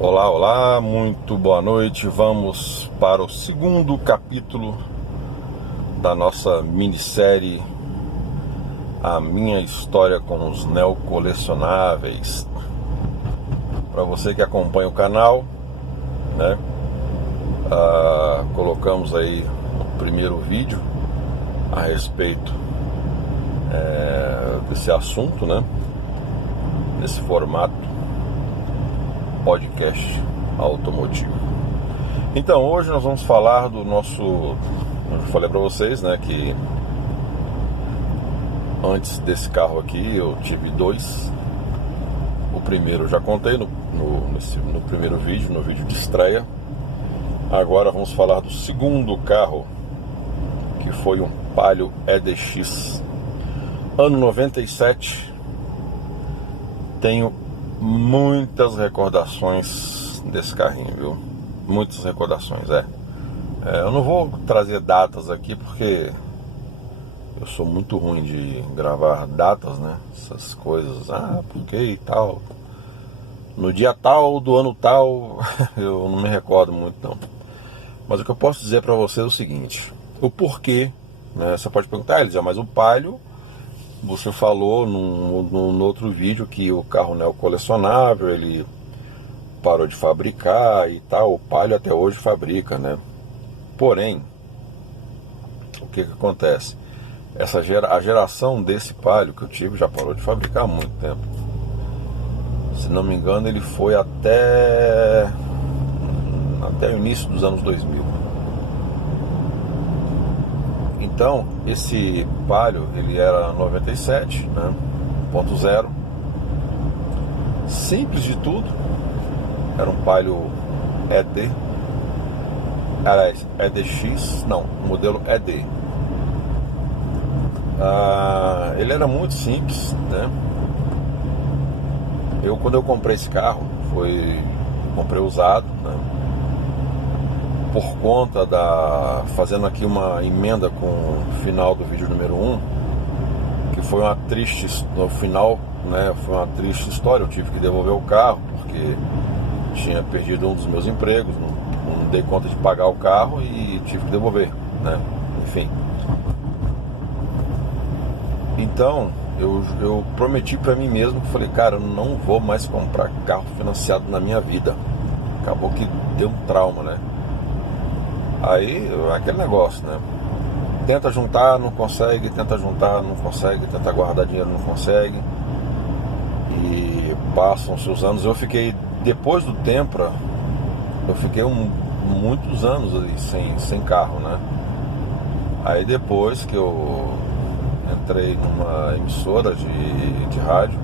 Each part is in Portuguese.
Olá, olá, muito boa noite. Vamos para o segundo capítulo da nossa minissérie A Minha História com os Neocolecionáveis. Para você que acompanha o canal, né? Colocamos aí o primeiro vídeo a respeito desse assunto, né? Nesse formato podcast automotivo. Então hoje nós vamos falar do nosso, eu falei para vocês, né, que antes desse carro aqui eu tive dois. O primeiro eu já contei no primeiro vídeo, no vídeo de estreia. Agora vamos falar do segundo carro, que foi um Palio EDX ano 97. Tenho muitas recordações desse carrinho, viu? Muitas recordações, eu não vou trazer datas aqui porque eu sou muito ruim de gravar datas, né? Essas coisas, porque e tal. No dia tal, do ano tal, eu não me recordo muito não. Mas o que eu posso dizer pra vocês é o seguinte: o porquê, né? Você pode perguntar, Eliseu, mas o Palio, você falou no outro vídeo que o carro não é colecionável, ele parou de fabricar e tal. O Palio até hoje fabrica, né? Porém, o que acontece? A geração desse Palio que eu tive já parou de fabricar há muito tempo. Se não me engano, ele foi até o início dos anos 2000. Então, esse Palio, ele era 97, né? 1.0. Simples de tudo. Era um Palio ED. Aliás, EDX, não, modelo ED. Ele era muito simples, né? Quando eu comprei esse carro, comprei usado, né? Por conta fazendo aqui uma emenda com o final do vídeo número 1, que foi uma triste, no final, né, foi uma triste história. Eu tive que devolver o carro porque tinha perdido um dos meus empregos, não dei conta de pagar o carro e tive que devolver, né? Enfim. Então, eu prometi pra mim mesmo, que falei, cara, eu não vou mais comprar carro financiado na minha vida. Acabou que deu um trauma, né? Aí, aquele negócio, né? Tenta juntar, não consegue, tenta juntar, não consegue, tenta guardar dinheiro, não consegue. E passam-se os anos. Eu fiquei, depois do Tempra, eu fiquei muitos anos ali sem carro, né? Aí depois que eu entrei numa emissora de rádio,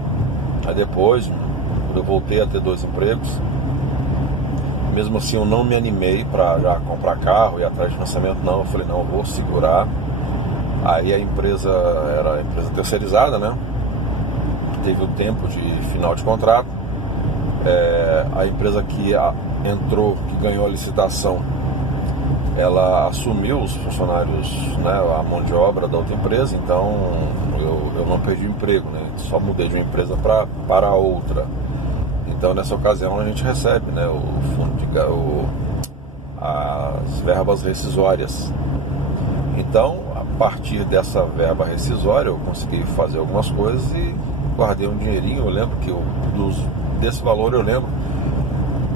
aí depois, quando eu voltei a ter 2 empregos, mesmo assim eu não me animei para já comprar carro e ir atrás de financiamento, não. Eu falei, não, eu vou segurar. Aí a empresa era a empresa terceirizada, né? Teve o tempo de final de contrato. A empresa que entrou, que ganhou a licitação, ela assumiu os funcionários, né, a mão de obra da outra empresa. Então eu não perdi o emprego, né? Só mudei de uma empresa para outra. Então nessa ocasião a gente recebe, né, o fundo as verbas rescisórias. Então, a partir dessa verba rescisória eu consegui fazer algumas coisas e guardei um dinheirinho. Eu lembro que desse valor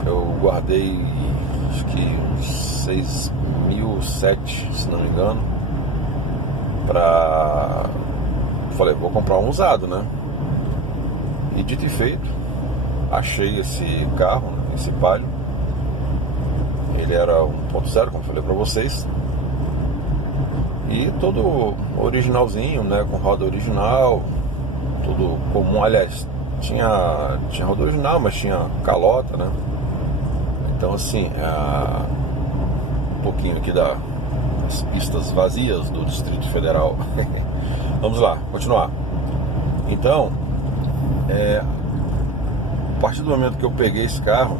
eu guardei acho que uns 6.007, se não me engano, falei, vou comprar um usado, né? E dito e feito, achei esse carro, esse Palio. Ele era 1.0, como eu falei pra vocês, e todo originalzinho, né? Com roda original, tudo comum. Aliás, tinha roda original, mas tinha calota, né? Então assim, um pouquinho aqui das pistas vazias do Distrito Federal. Vamos lá, continuar. Então, a partir do momento que eu peguei esse carro,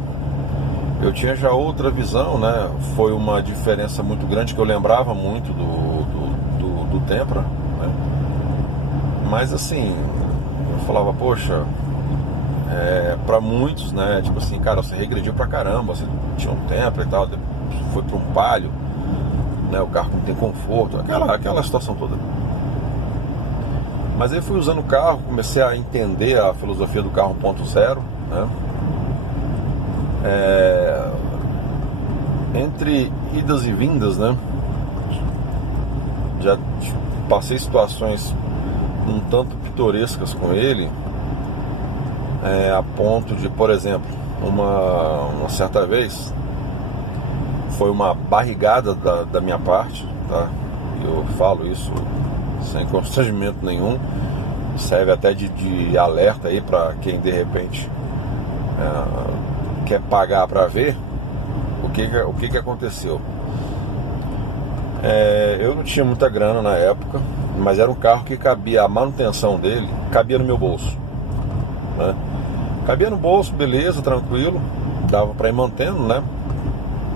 eu tinha já outra visão, né? Foi uma diferença muito grande, que eu lembrava muito do Tempra, né? Mas assim, eu falava, poxa, Para muitos, né, tipo assim, cara, você regrediu pra caramba, você tinha um tempo e tal, foi para um Palio, né, o carro não tem conforto, aquela situação toda. Mas aí fui usando o carro, comecei a entender a filosofia do carro 1.0, né? Entre idas e vindas, né? Já passei situações um tanto pitorescas com ele, a ponto de, por exemplo, uma certa vez foi uma barrigada da minha parte, tá? Eu falo isso sem constrangimento nenhum, serve até de alerta aí para quem de repente quer pagar para ver o que aconteceu. Eu não tinha muita grana na época, mas era um carro que cabia, a manutenção dele cabia no meu bolso, né? Cabia no bolso, beleza, tranquilo, dava para ir mantendo, né?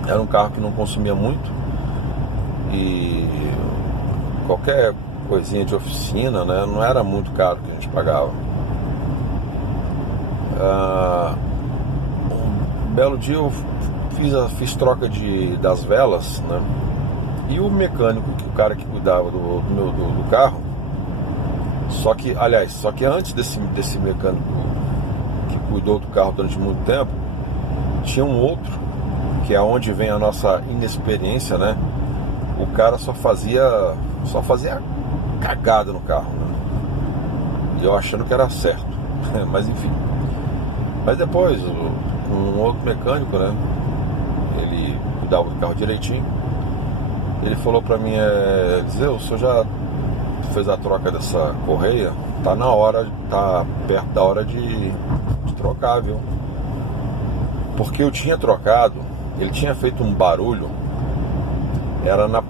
Era um carro que não consumia muito e qualquer coisinha de oficina, né, não era muito caro que a gente pagava. Um belo dia eu fiz troca das velas, né? E o mecânico, o cara que cuidava do carro, só que antes desse mecânico que cuidou do carro durante muito tempo, tinha um outro, que é onde vem a nossa inexperiência, né? O cara só fazia cagada no carro, né? E eu achando que era certo. Mas enfim. Mas depois, um outro mecânico, né? Ele cuidava do carro direitinho. Ele falou pra mim, Eliseu, o senhor já fez a troca dessa correia? Tá perto da hora de trocar, viu? Porque eu tinha trocado, ele tinha feito um barulho, era na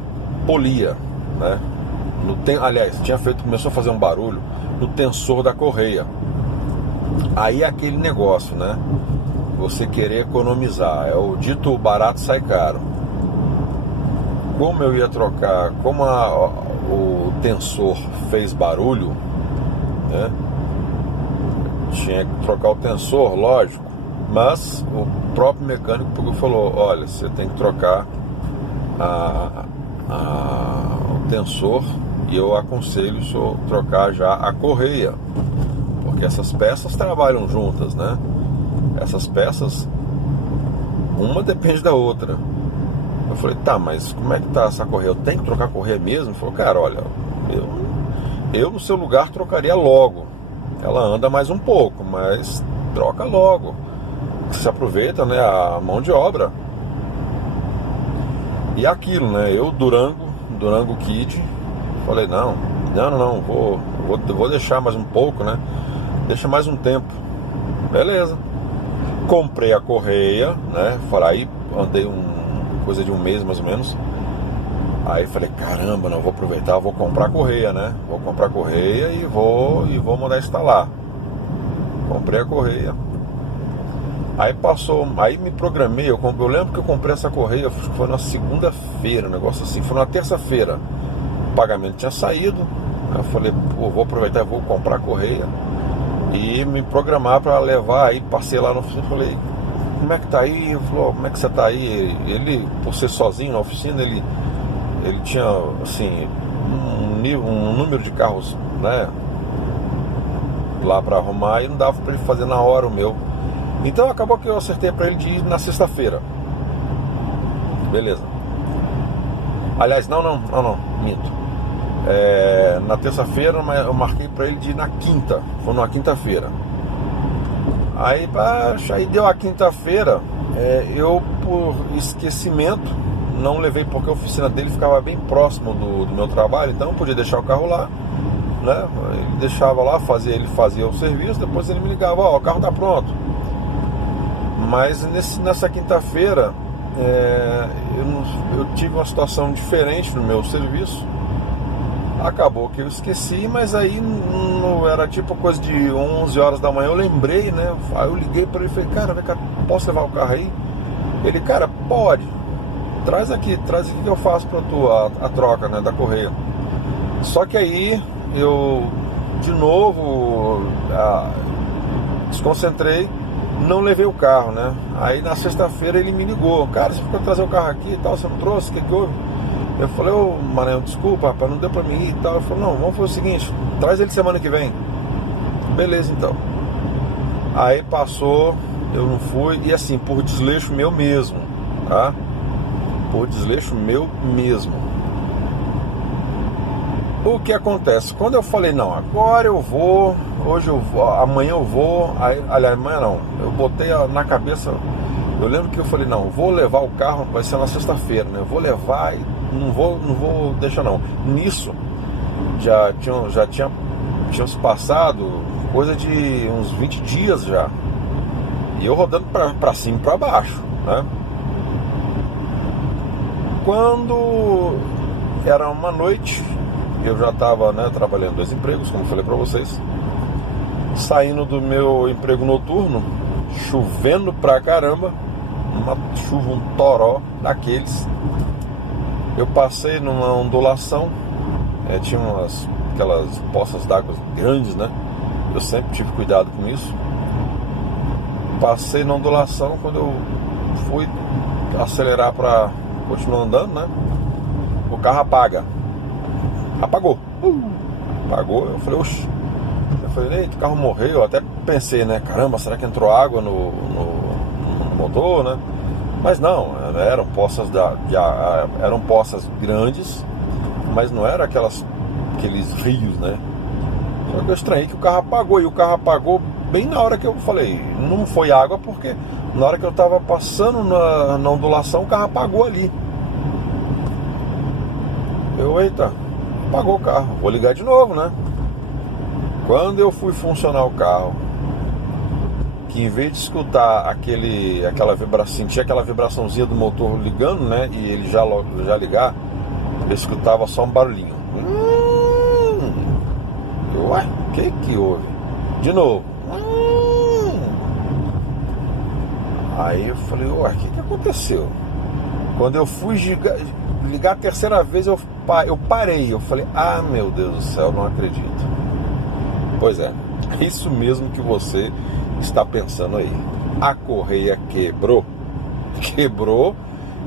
polia, né? Começou a fazer um barulho no tensor da correia. Aí é aquele negócio, né? Você querer economizar, é o dito barato sai caro. Como eu ia trocar, como o tensor fez barulho, né? Tinha que trocar o tensor, lógico, mas o próprio mecânico falou, olha, você tem que trocar o tensor e eu aconselho o senhor trocar já a correia, porque essas peças trabalham juntas, né? Essas peças, uma depende da outra. Eu falei, tá, mas como é que tá essa correia? Eu tenho que trocar a correia mesmo? Ele falou, cara, olha, eu no seu lugar trocaria logo. Ela anda mais um pouco, mas troca logo. Se aproveita, né, a mão de obra. E aquilo, né, eu Durango Kid, falei, não, vou deixar mais um pouco, né, deixa mais um tempo. Beleza. Comprei a correia, né, aí andei coisa de um mês mais ou menos. Aí falei, caramba, não, vou aproveitar, vou comprar a correia, né, vou comprar a correia e vou mandar instalar. Comprei a correia. Aí me programei, eu lembro que eu comprei essa correia, foi na segunda-feira, um negócio assim, foi na terça-feira, o pagamento tinha saído, aí eu falei, pô, vou aproveitar e vou comprar a correia e me programar para levar, aí passei lá na oficina, falei, como é que tá aí? Ele falou, como é que você tá aí? Ele, por ser sozinho na oficina, ele tinha, assim, um número de carros, né, lá para arrumar e não dava para ele fazer na hora o meu. Então acabou que eu acertei para ele de ir na sexta-feira. Beleza. Aliás, não, minto. Na terça-feira eu marquei para ele de ir na quinta. Foi na quinta-feira. Aí deu a quinta-feira. Eu, por esquecimento, não levei, porque a oficina dele ficava bem próximo do meu trabalho. Então eu podia deixar o carro lá, né? Ele deixava lá, ele fazia o serviço. Depois ele me ligava, ó, o carro tá pronto. Mas nessa quinta-feira eu tive uma situação diferente no meu serviço. Acabou que eu esqueci, mas aí era tipo coisa de 11 horas da manhã, eu lembrei, né? Aí eu liguei para ele e falei, cara, posso levar o carro aí? Ele, cara, pode. Traz aqui que eu faço para tu a troca, né, da correia. Só que aí eu, de novo, desconcentrei, não levei o carro, né? Aí na sexta-feira ele me ligou: cara, você ficou trazer o carro aqui e tal, você não trouxe, o que houve? Eu falei: ô Maranhão, desculpa, rapaz, não deu pra mim ir e tal. Ele falou: não, vamos fazer o seguinte, traz ele semana que vem. Beleza, então. Aí passou, eu não fui, e assim, por desleixo meu mesmo, tá? Por desleixo meu mesmo. O que acontece? Quando eu falei: não, agora eu vou, hoje eu vou, amanhã eu vou, aí, aliás, amanhã não, eu botei na cabeça, eu lembro que eu falei: não, vou levar o carro, vai ser na sexta-feira, né? Eu vou levar e não vou deixar não. Nisso, já tinham se passado coisa de uns 20 dias já, e eu rodando pra cima e pra baixo, né? Quando era uma noite, eu já estava, né, trabalhando 2 empregos, como eu falei para vocês, saindo do meu emprego noturno, chovendo pra caramba, uma chuva, um toró daqueles. Eu passei numa ondulação, tinha aquelas poças d'água grandes, né? Eu sempre tive cuidado com isso. Passei na ondulação, quando eu fui acelerar para continuar andando, né? O carro apagou. Apagou, eu falei: oxe. Eu falei: eita, o carro morreu. Eu até pensei, né? Caramba, será que entrou água no motor, né? Mas não, eram poças eram poças grandes, mas não era aqueles rios, né? Só que eu estranhei que o carro apagou, e o carro apagou bem na hora que eu falei, não foi água, porque na hora que eu tava passando na ondulação, o carro apagou ali. Eita, apagou o carro, vou ligar de novo, né? Quando eu fui funcionar o carro, que em vez de escutar aquela vibração, sentir aquela vibraçãozinha do motor ligando, né? E ele já ligar, eu escutava só um barulhinho. Ué, o que houve? De novo. Aí eu falei: ué, o que aconteceu? Quando eu fui ligar a terceira vez, eu parei. Eu falei: ah, meu Deus do céu, não acredito. Pois é, isso mesmo que você está pensando aí. A correia quebrou,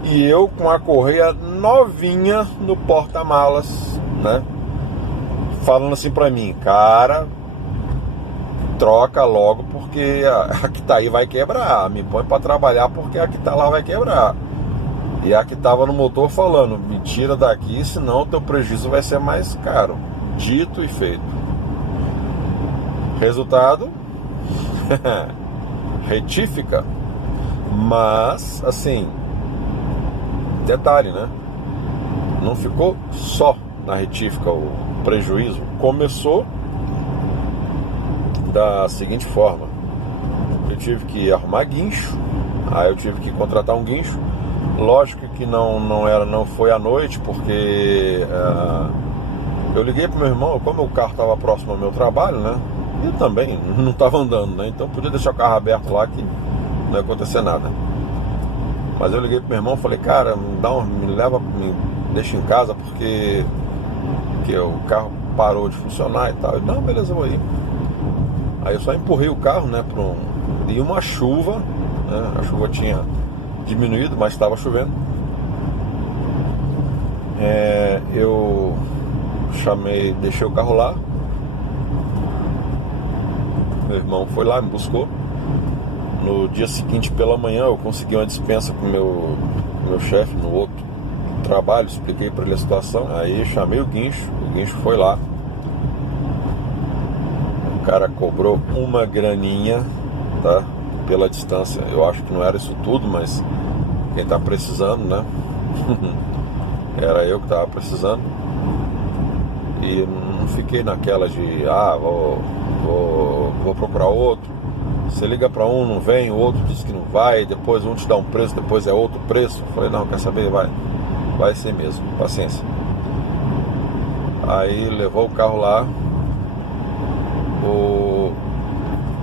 e eu com a correia novinha no porta-malas, né? Falando assim pra mim: cara, troca logo, porque a que tá aí vai quebrar. Me põe pra trabalhar, porque a que tá lá vai quebrar. E a que tava no motor falando: me tira daqui, senão o teu prejuízo vai ser mais caro. Dito e feito. Resultado, retífica. Mas, assim, detalhe, né? Não ficou só na retífica o prejuízo. Começou da seguinte forma: eu tive que arrumar guincho, aí eu tive que contratar um guincho. Lógico que não foi à noite, porque eu liguei pro meu irmão, como o carro estava próximo ao meu trabalho, né? E eu também não estava andando, né? Então podia deixar o carro aberto lá que não ia acontecer nada. Mas eu liguei pro meu irmão e falei: cara, me deixa em casa, porque o carro parou de funcionar e tal. Ele: não, beleza, eu vou ir. Aí eu só empurrei o carro, né, e uma chuva, né? A chuva tinha diminuído, mas estava chovendo. Eu deixei o carro lá. Meu irmão foi lá, me buscou. No dia seguinte, pela manhã, eu consegui uma dispensa com o meu chefe no outro trabalho. Expliquei para ele a situação. Aí chamei o guincho foi lá. O cara cobrou uma graninha, tá? Pela distância. Eu acho que não era isso tudo, mas quem tá precisando, né? Era eu que tava precisando. E não fiquei naquela de vou procurar outro. Você liga para um, não vem, o outro diz que não vai, depois um te dá um preço, depois é outro preço. Eu falei: não, quer saber? Vai ser mesmo, paciência. Aí levou o carro lá.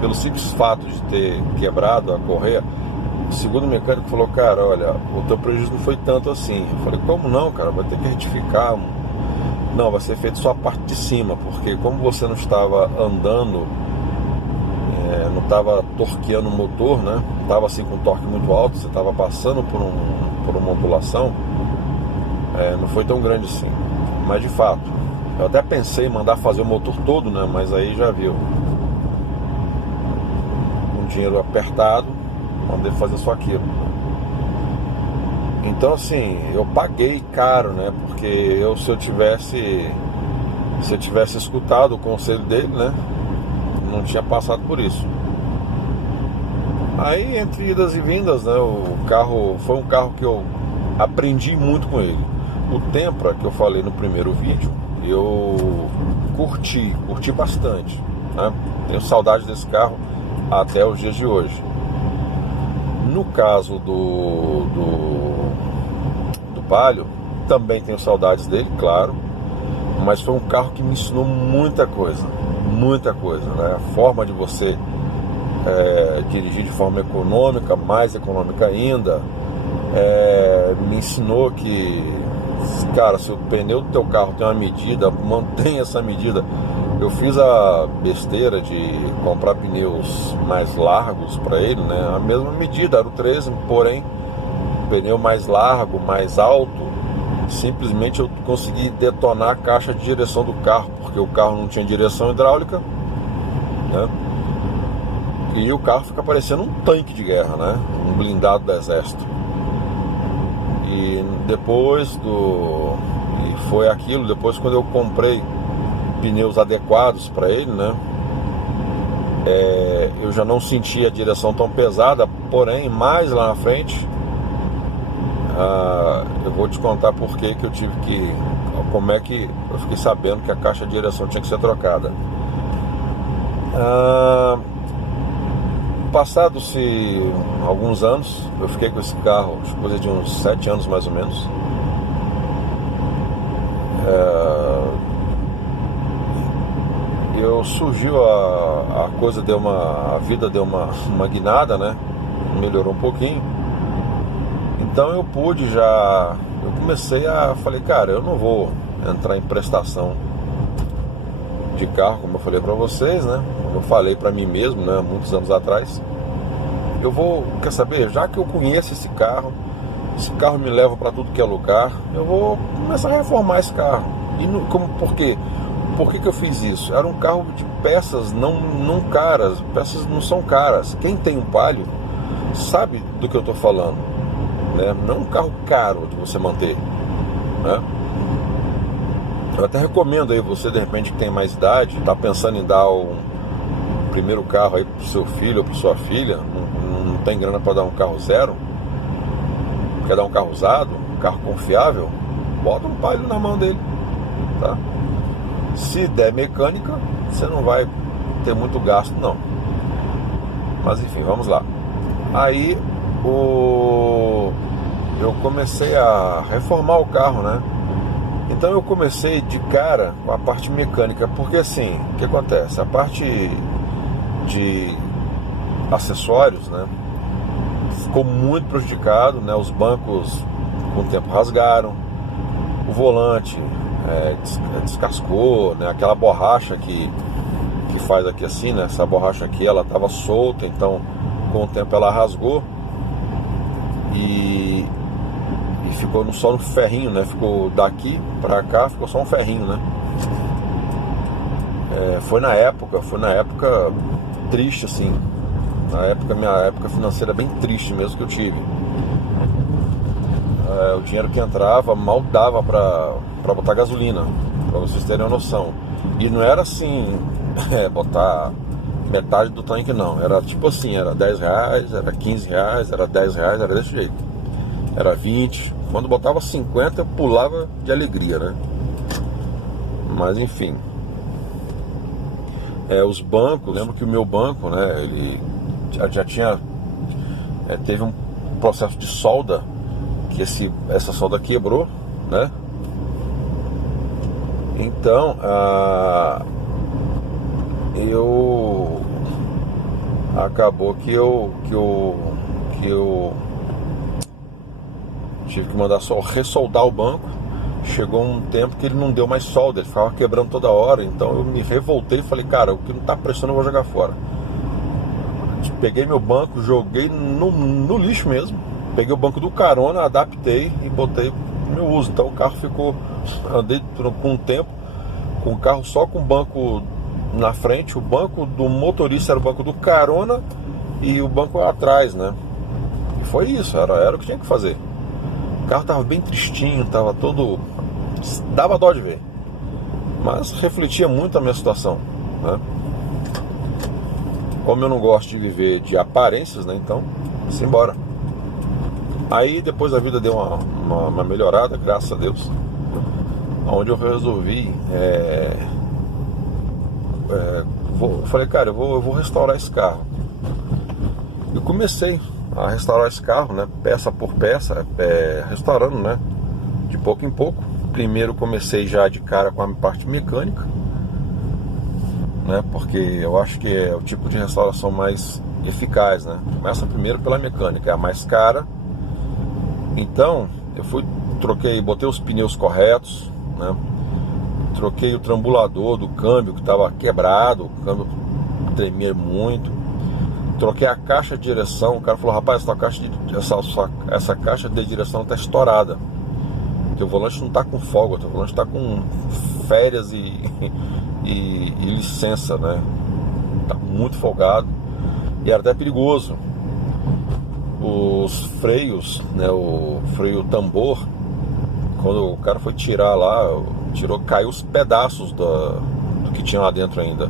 Pelo simples fato de ter quebrado a correia, o segundo mecânico falou: cara, olha, o teu prejuízo não foi tanto assim. Eu falei: como não, cara? Vai ter que retificar. Não, vai ser feito só a parte de cima, porque como você não estava andando não estava torqueando o motor, né? Estava assim com torque muito alto, você estava passando por uma ondulação, não foi tão grande assim. Mas de fato, eu até pensei em mandar fazer o motor todo, né? Mas aí já viu, um dinheiro apertado, mandei fazer só aquilo. Então assim, eu paguei caro, né? Porque se eu tivesse escutado o conselho dele, né, não tinha passado por isso. Aí, entre idas e vindas, né, o carro foi um carro que eu aprendi muito com ele. O Tempra, que eu falei no primeiro vídeo, eu curti bastante, né? Tenho saudade desse carro até os dias de hoje. No caso do Palio, também tenho saudades dele, claro, mas foi um carro que me ensinou muita coisa, né? A forma de você dirigir de forma econômica, mais econômica ainda, me ensinou que, cara, se o pneu do teu carro tem uma medida, mantenha essa medida. Eu fiz a besteira de comprar pneus mais largos para ele, né? A mesma medida, era o 13, porém pneu mais largo, mais alto. Simplesmente eu consegui detonar a caixa de direção do carro, porque o carro não tinha direção hidráulica, né? E o carro fica parecendo um tanque de guerra, né? Um blindado do exército. E depois e foi aquilo, depois quando eu comprei pneus adequados para ele, né? Eu já não sentia a direção tão pesada, porém mais lá na frente, eu vou te contar por que eu tive que, como é que eu fiquei sabendo que a caixa de direção tinha que ser trocada. Passados-se alguns anos, eu fiquei com esse carro, coisa de uns 7 anos mais ou menos. Surgiu a coisa, a vida deu uma guinada, né? Melhorou um pouquinho. Então eu falei, cara, eu não vou entrar em prestação de carro, como eu falei pra vocês, né? Como eu falei pra mim mesmo, né? Muitos anos atrás. Quer saber? Já que eu conheço esse carro me leva pra tudo que é lugar, eu vou começar a reformar esse carro. Por quê? Por que eu fiz isso? Era um carro de peças não caras, peças não são caras. Quem tem um Palio sabe do que eu tô falando, né? Não é um carro caro de você manter, né? Eu até recomendo aí você, de repente, que tem mais idade, tá pensando em dar o primeiro carro aí pro seu filho ou pra sua filha, não tem grana para dar um carro zero, quer dar um carro usado, um carro confiável, bota um Palio na mão dele, tá? Se der mecânica, você não vai ter muito gasto, não. Mas enfim, vamos lá. Aí eu comecei a reformar o carro, né? Então eu comecei de cara com a parte mecânica, porque assim, o que acontece? A parte de acessórios, né, ficou muito prejudicado, né? Os bancos com o tempo rasgaram, o volante descascou, né? Aquela borracha que faz aqui assim, né? Essa borracha aqui, ela estava solta, então com o tempo ela rasgou e ficou só no ferrinho, né? Ficou daqui pra cá, ficou só um ferrinho, né? Foi na época triste, assim. Minha época financeira bem triste mesmo que eu tive. O dinheiro que entrava mal dava pra botar gasolina, pra vocês terem uma noção. E não era assim, botar metade do tanque, não. Era tipo assim, era 10 reais, era 15 reais, era 10 reais, era desse jeito. Era 20. Quando botava 50 eu pulava de alegria, né? Mas enfim, os bancos, lembro que o meu banco, né, ele já tinha teve um processo de solda, que essa solda quebrou, né? Então acabou que eu tive que mandar só ressoldar o banco. Chegou um tempo que ele não deu mais solda, ele ficava quebrando toda hora. Então eu me revoltei e falei, cara, o que não tá prestando eu vou jogar fora. peguei meu banco, joguei no lixo mesmo. Peguei o banco do carona, adaptei e botei no meu uso. Então o carro ficou, andei por um tempo com o carro só com o banco na frente. O banco do motorista era o banco do carona e o banco atrás, né? E foi isso, era o que tinha que fazer. O carro tava bem tristinho, tava todo... dava dó de ver, mas refletia muito a minha situação, né? Como eu não gosto de viver de aparências, né? Então, simbora. Aí depois a vida deu uma melhorada, graças a Deus, onde eu resolvi falei, cara, eu vou restaurar esse carro. Eu comecei a restaurar esse carro, né, peça por peça, restaurando, né, de pouco em pouco. Primeiro comecei já de cara com a parte mecânica, né, porque eu acho que é o tipo de restauração mais eficaz, né. Começa primeiro pela mecânica, é a mais cara. Então eu botei os pneus corretos, né, troquei o trambulador do câmbio que estava quebrado, o câmbio tremia muito. Troquei a caixa de direção. O cara falou, rapaz, essa caixa de direção está estourada. Teu volante não está com folga, teu volante está com férias e licença, né? Tá muito folgado. E era até perigoso. Os freios, né? O freio tambor, quando o cara foi tirar lá, caiu os pedaços do que tinha lá dentro ainda.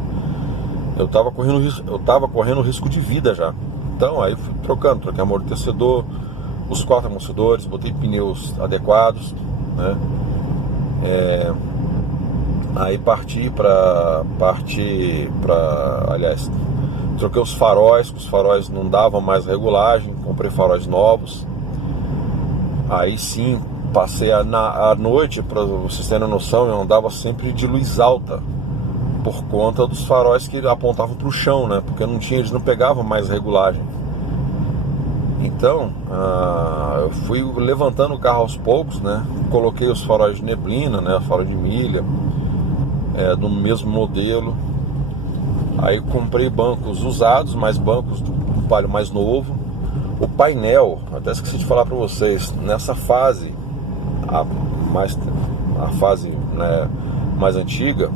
Eu tava correndo risco de vida já. Então aí eu fui troquei amortecedor, os 4 amortecedores, botei pneus adequados, né? Aí aliás, troquei os faróis não davam mais regulagem, comprei faróis novos. Aí sim, passei a noite, para vocês terem noção, eu andava sempre de luz alta, por conta dos faróis que apontavam para o chão, né? Porque eles não pegavam mais regulagem. Então, eu fui levantando o carro aos poucos, né? Coloquei os faróis de neblina, né? Farol de milha, do mesmo modelo. Aí comprei bancos usados, mais bancos do palio mais novo. O painel, até esqueci de falar para vocês, nessa fase, a fase, né, mais antiga,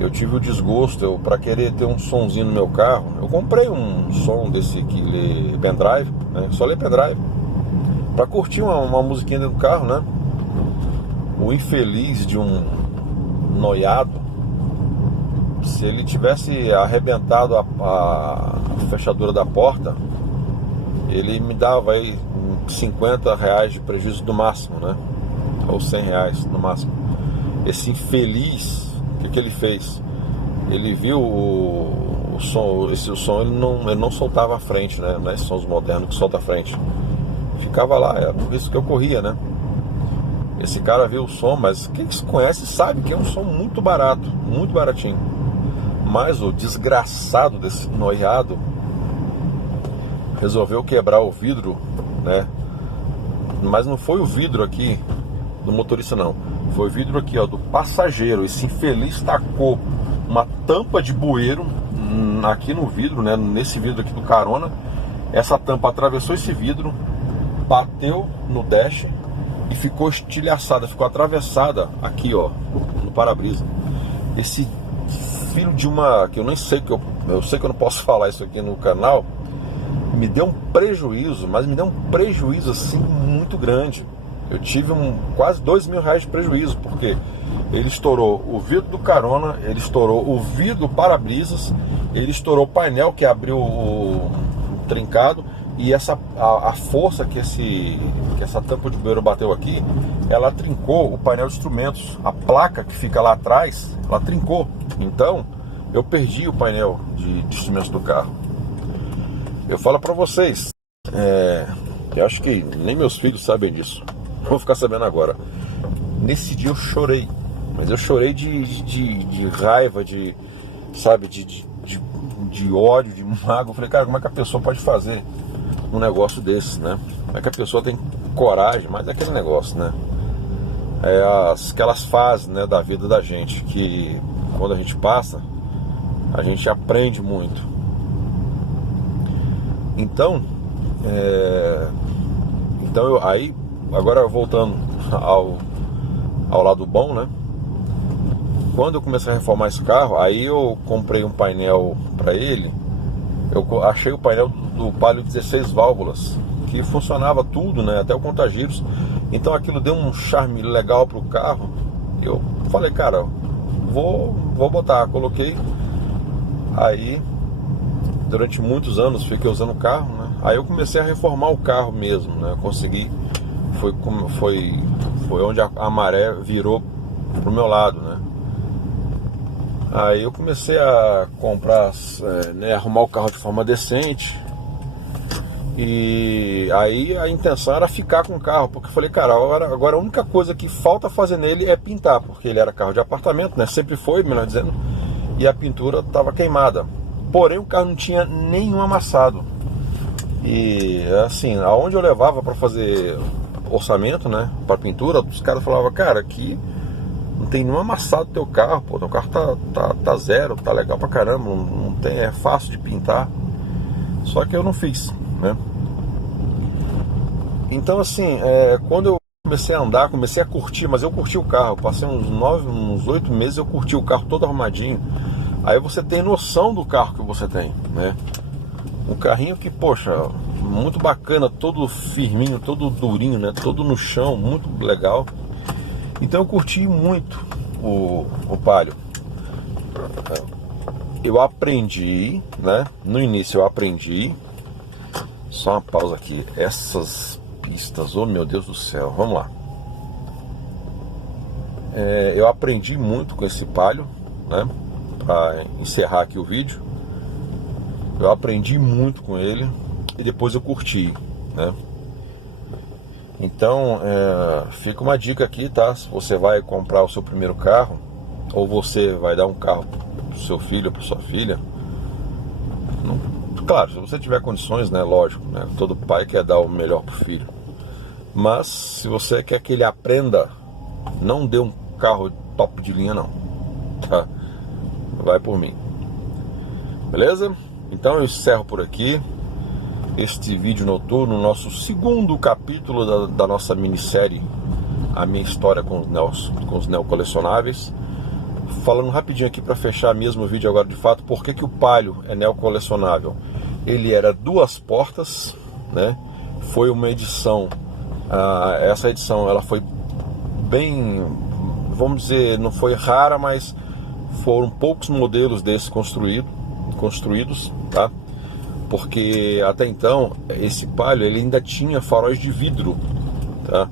eu tive o desgosto, para querer ter um sonzinho no meu carro, eu comprei um som desse que lê pendrive, né? Só lê pendrive, para curtir uma musiquinha dentro do carro, né? O infeliz de um noiado, se ele tivesse arrebentado a fechadura da porta, ele me dava aí R$50 de prejuízo no máximo, né? Ou R$100 no máximo. Esse infeliz, o que ele fez? Ele viu o som, esse som ele não soltava a frente, né? Não é esses sons modernos que solta a frente. Ficava lá, era por isso que eu corria, né? Esse cara viu o som, mas quem se conhece sabe que é um som muito barato, muito baratinho. Mas o desgraçado desse noiado resolveu quebrar o vidro, né? Mas não foi o vidro aqui do motorista, não. Foi o vidro aqui, ó, do passageiro. Esse infeliz tacou uma tampa de bueiro aqui no vidro, né? Nesse vidro aqui do carona. Essa tampa atravessou esse vidro, bateu no dash e ficou estilhaçada, ficou atravessada aqui, ó, no para-brisa. Esse filho de uma... que eu nem sei, eu sei que eu não posso falar isso aqui no canal. Me deu um prejuízo, mas me deu um prejuízo assim muito grande. Eu tive quase R$2.000 de prejuízo, porque ele estourou o vidro do carona, ele estourou o vidro do para-brisas, ele estourou o painel que abriu o trincado, e a força que essa tampa de bueiro bateu aqui, ela trincou o painel de instrumentos. A placa que fica lá atrás, ela trincou. Então, eu perdi o painel de instrumentos do carro. Eu falo pra vocês, eu acho que nem meus filhos sabem disso. Vou ficar sabendo agora. Nesse dia eu chorei, mas eu chorei de raiva, sabe, de ódio, de mágoa. Eu falei, cara, como é que a pessoa pode fazer um negócio desse, né? Como é que a pessoa tem coragem? Mas é aquele negócio, né? Aquelas fases, né, da vida da gente, que quando a gente passa, a gente aprende muito. Então, aí, agora voltando ao lado bom, né? Quando eu comecei a reformar esse carro, aí eu comprei um painel para ele. Eu achei o painel do Palio 16 válvulas, que funcionava tudo, né? Até o contagiros. Então aquilo deu um charme legal pro carro. Eu falei, cara, vou botar. Coloquei. Aí, durante muitos anos, fiquei usando o carro, né? Aí eu comecei a reformar o carro mesmo, né? Consegui. Foi onde a maré virou pro meu lado, né? Aí eu comecei a comprar, arrumar o carro de forma decente. E aí a intenção era ficar com o carro, porque eu falei, cara, agora a única coisa que falta fazer nele é pintar, porque ele era carro de apartamento, né? Sempre foi, melhor dizendo, e a pintura estava queimada. Porém o carro não tinha nenhum amassado. E assim, aonde eu levava para fazer orçamento, né, para pintura, os caras falavam, cara, aqui não tem nenhum amassado teu carro, pô, teu carro tá zero, tá legal pra caramba, não tem, é fácil de pintar. Só que eu não fiz, né? Então assim, quando eu comecei a andar, comecei a curtir, mas eu curti o carro, passei uns 8 meses, eu curti o carro todo arrumadinho. Aí você tem noção do carro que você tem, né? Um carrinho que, poxa, muito bacana, todo firminho, todo durinho, né? Todo no chão, muito legal. Então eu curti muito o Palio. Eu aprendi, né? No início eu aprendi. Só uma pausa aqui. Essas pistas, oh meu Deus do céu, vamos lá. Eu aprendi muito com esse Palio, né? Para encerrar aqui o vídeo. Eu aprendi muito com ele e depois eu curti, né? Então, fica uma dica aqui, tá? Se você vai comprar o seu primeiro carro, ou você vai dar um carro pro seu filho ou pra sua filha, claro, se você tiver condições, né? Lógico, né? Todo pai quer dar o melhor pro filho. Mas, se você quer que ele aprenda, não dê um carro top de linha, não. Tá? Vai por mim. Beleza? Então eu encerro por aqui este vídeo noturno, nosso segundo capítulo da nossa minissérie, a minha história com os neocolecionáveis. Falando rapidinho aqui para fechar mesmo o vídeo agora de fato, por que o Palio é neocolecionável? Ele era 2 portas, né? Foi uma edição, essa edição ela foi bem, vamos dizer, não foi rara, mas foram poucos modelos desses construídos, tá? Porque até então esse Palio ele ainda tinha faróis de vidro, tá?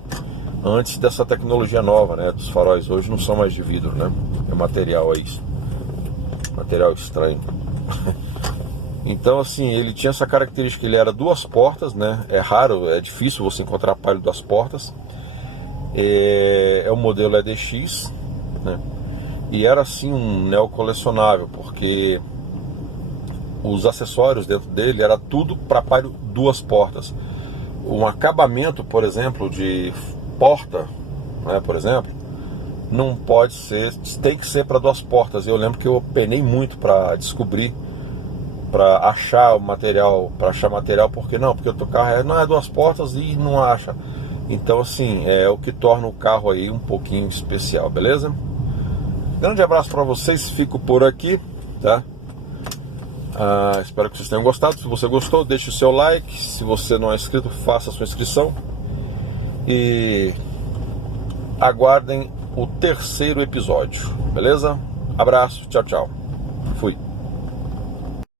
Antes dessa tecnologia nova, né? Dos faróis hoje não são mais de vidro, né? É material aí, material estranho. Então assim, ele tinha essa característica, ele era 2 portas, né? É raro, é difícil você encontrar Palio 2 portas. É o modelo EDX, né? E era assim um neocolecionável, porque os acessórios dentro dele era tudo para Palio 2 portas. Um acabamento, por exemplo, de porta, né, por exemplo, não pode ser, tem que ser para 2 portas. Eu lembro que eu penei muito para descobrir, para achar material, porque o teu carro não é 2 portas e não acha. Então assim, é o que torna o carro aí um pouquinho especial, beleza? Grande abraço para vocês, fico por aqui, tá? Espero que vocês tenham gostado. Se você gostou, deixe o seu like. Se você não é inscrito, faça a sua inscrição. E aguardem o 3º episódio, beleza? Abraço, tchau, tchau. Fui.